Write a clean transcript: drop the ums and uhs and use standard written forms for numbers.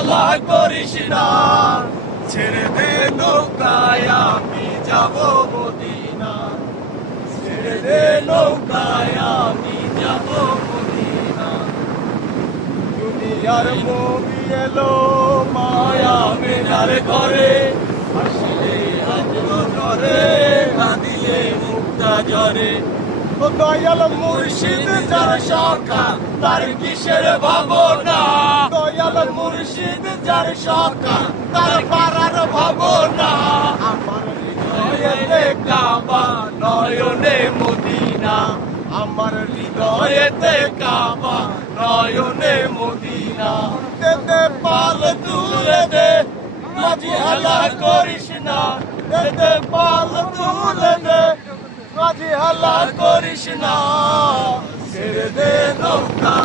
হেলা করিস না, ছেড়ে দে নৌকায় আমি যাব মদিনা, ছেড়ে দে নৌকায় আমি যাব মদিনা। দুনিয়ার নবী এলো মায়া মেনার ঘরে, আসলে আজও ঝরে, কাঁদিলে মুক্তা ঝরে। ও দয়াল মুর্শিদ যার সখা তার কিসের ভাবনা, দয়াল মুর্শিদ যার সখা তার পারার ভাবনা। আমার হৃদয়েতে কাবা নয়নে মদিনা, আমার হৃদয়েতে কাবা নয়নে মদিনা। দে পাল তুলে দে, মাঝি হেলা করিস না, দে পাল তুলে দে, মাঝি হেলা করিস না, ছেড়ে দে নৌকা।